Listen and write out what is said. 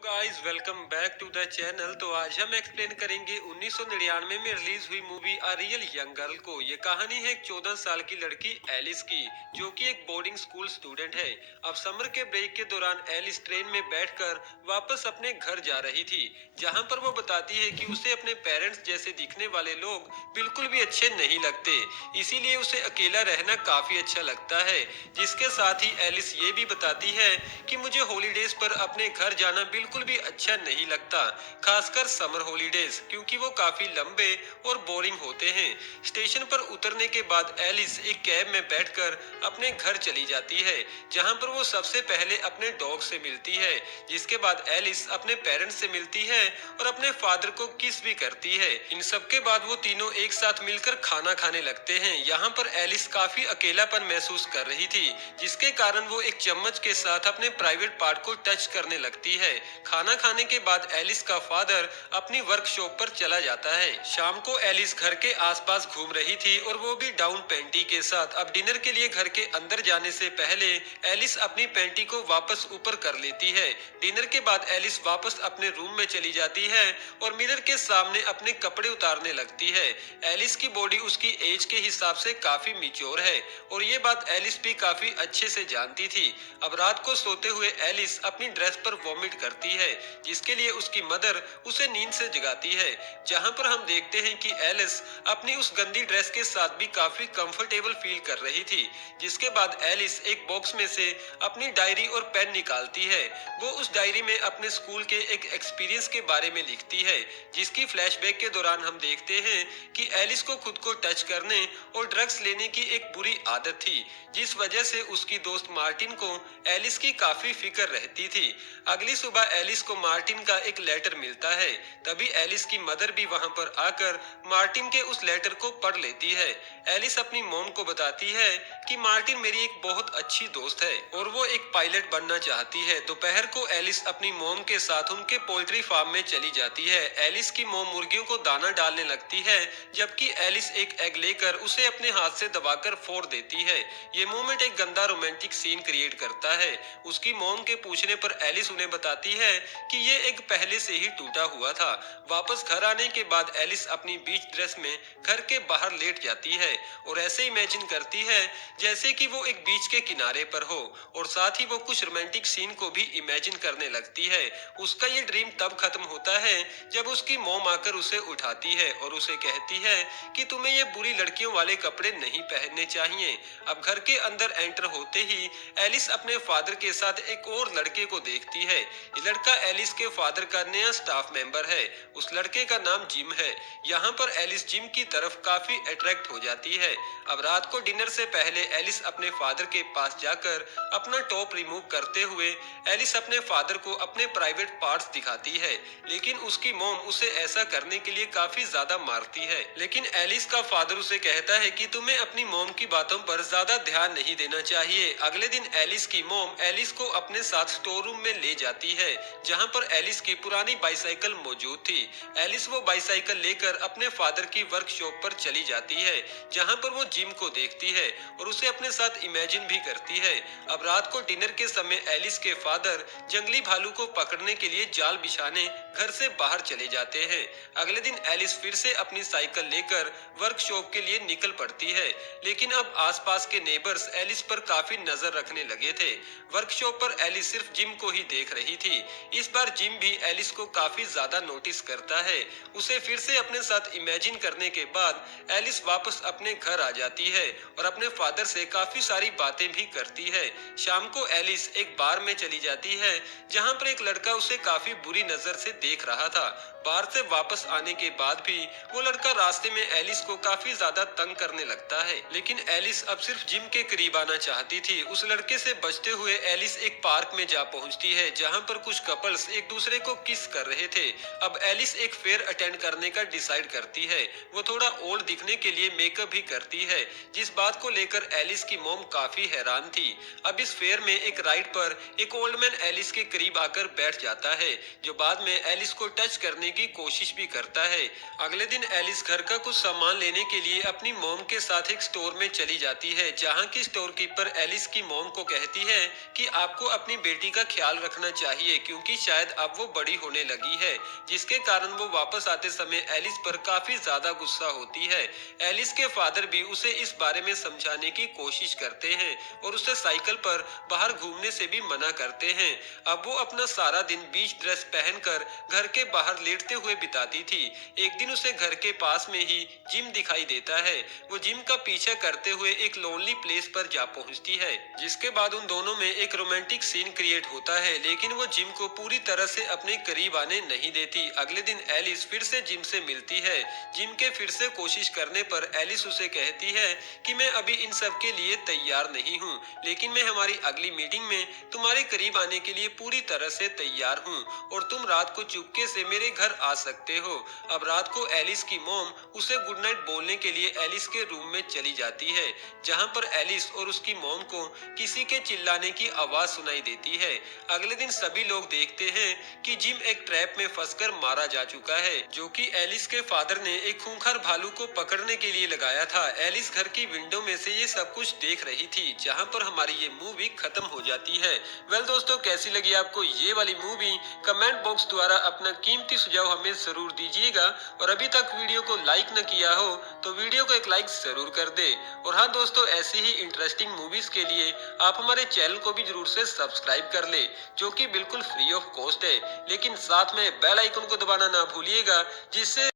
Guys welcome back to the channel. तो आज हम एक्सप्लेन करेंगे 1999 में रिलीज हुई movie a real young girl को। ये कहानी है एक 14 साल की लड़की एलिस की, जो कि एक बोर्डिंग स्कूल स्टूडेंट है। अब समर के ब्रेक के दौरान एलिस ट्रेन में बैठकर वापस अपने घर जा रही थी, जहां पर वो बताती है कि उसे अपने पेरेंट्स जैसे दिखने वाले लोग बिल्कुल भी अच्छे नहीं लगते, इसीलिए उसे अकेला रहना काफी अच्छा लगता है। जिसके साथ ही एलिस ये भी बताती है कि मुझे हॉलीडेज पर अपने घर जाना बिल्कुल भी अच्छा नहीं लगता, खासकर समर हॉलीडेज, क्योंकि वो काफी लंबे और बोरिंग होते हैं। स्टेशन पर उतरने के बाद एलिस एक कैब में बैठकर अपने घर चली जाती है, जहां पर वो सबसे पहले अपने डॉग से मिलती है। जिसके बाद एलिस अपने पेरेंट्स से मिलती है और अपने फादर को किस भी करती है। इन सब के बाद वो तीनों एक साथ मिलकर खाना खाने लगते हैं। यहाँ पर एलिस काफी अकेलापन महसूस कर रही थी, जिसके कारण वो एक चम्मच के साथ अपने प्राइवेट पार्ट को टच करने लगती है। खाना खाने के बाद एलिस का फादर अपनी वर्कशॉप पर चला जाता है। शाम को एलिस घर के आसपास घूम रही थी और वो भी डाउन पैंटी के साथ। अब डिनर के लिए घर के अंदर जाने से पहले एलिस अपनी पैंटी को वापस ऊपर कर लेती है। डिनर के बाद एलिस वापस अपने रूम में चली जाती है और मिरर के सामने अपने कपड़े उतारने लगती है। एलिस की बॉडी उसकी एज के हिसाब से काफी मिच्योर है और ये बात एलिस भी काफी अच्छे से जानती थी। अब रात को सोते हुए एलिस अपनी ड्रेस पर वॉमिट करती है, जिसके लिए उसकी मदर उसे नींद से जगाती है। जहां पर हम देखते हैं कि एलिस अपनी उस गंदी ड्रेस के साथ भी काफी कंफर्टेबल फील कर रही थी। जिसके बाद एलिस एक बॉक्स में से अपनी डायरी और पेन निकालती है। वो उस डायरी में अपने स्कूल के एक एक्सपीरियंस के बारे में लिखती है, जिसकी फ्लैशबैक के दौरान हम देखते हैं कि एलिस को खुद को टच करने और ड्रग्स लेने की एक बुरी आदत थी, जिस वजह से उसकी दोस्त मार्टिन को एलिस की काफी फिक्र रहती थी। अगली सुबह एलिस को मार्टिन का एक लेटर मिलता है। तभी एलिस की मदर भी वहां पर आकर मार्टिन के उस लेटर को पढ़ लेती है। एलिस अपनी मॉम को बताती है कि मार्टिन मेरी एक बहुत अच्छी दोस्त है और वो एक पायलट बनना चाहती है। दोपहर को एलिस अपनी मॉम के साथ उनके पोल्ट्री फार्म में चली जाती है। एलिस की मॉम मुर्गियों को दाना डालने लगती है, जबकि एलिस एक एग लेकर उसे अपने हाथ से दबाकर फोड़ देती है। ये मोमेंट एक गंदा रोमांटिक सीन क्रिएट करता है। उसकी मॉम के पूछने पर एलिस उन्हें बताती है कि ये एग पहले से ही टूटा हुआ था। वापस घर आने के बाद एलिस अपनी बीच ड्रेस में घर के बाहर लेट जाती है और ऐसे इमेजिन करती है जैसे कि वो एक बीच के किनारे पर हो, और साथ ही वो कुछ रोमांटिक सीन को भी इमेजिन करने लगती है। उसका ये ड्रीम तब खत्म होता है जब उसकी मॉम आकर उसे उठाती है और उसे कहती है कि तुम्हें ये बुरी लड़कियों वाले कपड़े नहीं पहनने चाहिए। अब घर के अंदर एंटर होते ही एलिस अपने फादर के साथ एक और लड़के को देखती है। ये लड़का एलिस के फादर का नया स्टाफ मेंबर है। उस लड़के का नाम जिम है। यहाँ पर एलिस जिम की तरफ काफी अट्रैक्ट हो जाती है। अब रात को डिनर से पहले एलिस अपने फादर के पास जाकर अपना टॉप रिमूव करते हुए एलिस अपने फादर को अपने प्राइवेट पार्ट्स दिखाती है, लेकिन उसकी मॉम उसे ऐसा करने के लिए काफी ज्यादा मारती है। लेकिन एलिस का फादर उसे कहता है कि तुम्हें अपनी मॉम की बातों पर ज्यादा ध्यान नहीं देना चाहिए। अगले दिन एलिस की मॉम एलिस को अपने साथ स्टोर रूम में ले जाती है, जहां पर एलिस की पुरानी बाइसाइकिल मौजूद थी। एलिस वो बाइसाइकिल लेकर अपने फादर की वर्कशॉप पर चली जाती है, जहां पर वो जिम को देखती है और उसे अपने साथ इमेजिन भी करती है। अब रात को डिनर के समय एलिस के फादर जंगली भालू को पकड़ने के लिए जाल बिछाने घर से बाहर चले जाते हैं। अगले दिन एलिस फिर से अपनी साइकिल लेकर वर्कशॉप के लिए निकल पड़ती है, लेकिन अब आसपास के नेबर्स एलिस पर काफी नजर रखने लगे थे। वर्कशॉप पर एलिस सिर्फ जिम को ही देख रही थी। इस बार जिम भी एलिस को काफी ज्यादा नोटिस करता है। उसे फिर से अपने साथ इमेजिन करने के बाद एलिस वापस अपने घर आ जाती है और अपने फादर से काफी सारी बातें भी करती है। शाम को एलिस एक बार में चली जाती है, जहां पर एक लड़का उसे काफी बुरी नजर से देख रहा था। बाहर से वापस आने के बाद भी वो लड़का रास्ते में एलिस को काफी ज्यादा तंग करने लगता है, लेकिन एलिस अब सिर्फ जिम के करीब आना चाहती थी। उस लड़के से बचते हुए एलिस एक पार्क में जा पहुंचती है, जहां पर कुछ कपल्स एक दूसरे को किस कर रहे थे। अब एलिस एक फेयर अटेंड करने का डिसाइड करती है। वो थोड़ा ओल्ड दिखने के लिए मेकअप भी करती है, जिस बात को लेकर एलिस की मॉम काफी हैरान थी। अब इस फेयर में एक राइड पर एक ओल्ड मैन एलिस के करीब आकर बैठ जाता है, जो बाद में एलिस को टच करने की कोशिश भी करता है। अगले दिन एलिस घर का कुछ सामान लेने के लिए अपनी मॉम के साथ एक स्टोर में चली जाती है, जहां की स्टोर कीपर एलिस की मॉम को कहती है कि आपको अपनी बेटी का ख्याल रखना चाहिए, क्योंकि शायद अब वो बड़ी होने लगी है, जिसके कारण वो वापस आते समय एलिस पर काफी ज्यादा गुस्सा होती है। एलिस के फादर भी उसे इस बारे में समझाने की कोशिश करते हैं और उसे साइकिल पर बाहर घूमने से भी मना करते हैं। अब वो अपना सारा दिन बीच ड्रेस पहनकर घर के बाहर लेटते हुए बिताती थी। एक दिन उसे घर के पास में ही जिम दिखाई देता है। वो जिम का पीछा करते हुए एक लोनली प्लेस पर जा पहुंचती है, जिसके बाद उन दोनों में एक रोमांटिक सीन क्रिएट होता है, लेकिन वो जिम को पूरी तरह से अपने करीब आने नहीं देती। अगले दिन एलिस फिर से जिम से मिलती है। जिम के फिर से कोशिश करने पर एलिस उसे कहती है कि मैं अभी इन सब के लिए तैयार नहीं हूँ, लेकिन मैं हमारी अगली मीटिंग में तुम्हारे करीब आने के लिए पूरी तरह से तैयार हूँ और तुम रात को चुपके से मेरे घर आ सकते हो। अब रात को एलिस की मॉम उसे गुड नाइट बोलने के लिए एलिस के रूम में चली जाती है, जहाँ पर एलिस और उसकी मॉम को किसी के चिल्लाने की आवाज सुनाई देती है। अगले दिन सभी लोग देखते हैं कि जिम एक ट्रैप में फंसकर मारा जा चुका है, जो कि एलिस के फादर ने एक खूंखार भालू को पकड़ने के लिए लगाया था। एलिस घर की विंडो में से ये सब कुछ देख रही थी, जहाँ पर हमारी ये मूवी खत्म हो जाती है। वेल दोस्तों, कैसी लगी आपको ये वाली मूवी? कमेंट बॉक्स द्वारा अपना कीमती सुझाव हमें जरूर दीजिएगा, और अभी तक वीडियो को लाइक न किया हो तो वीडियो को एक लाइक जरूर कर दे। और हाँ दोस्तों, ऐसी ही इंटरेस्टिंग मूवीज के लिए आप हमारे चैनल को भी जरूर से सब्सक्राइब कर ले, जो कि बिल्कुल फ्री ऑफ कॉस्ट है। लेकिन साथ में बेल आइकन को दबाना ना भूलिएगा, जिससे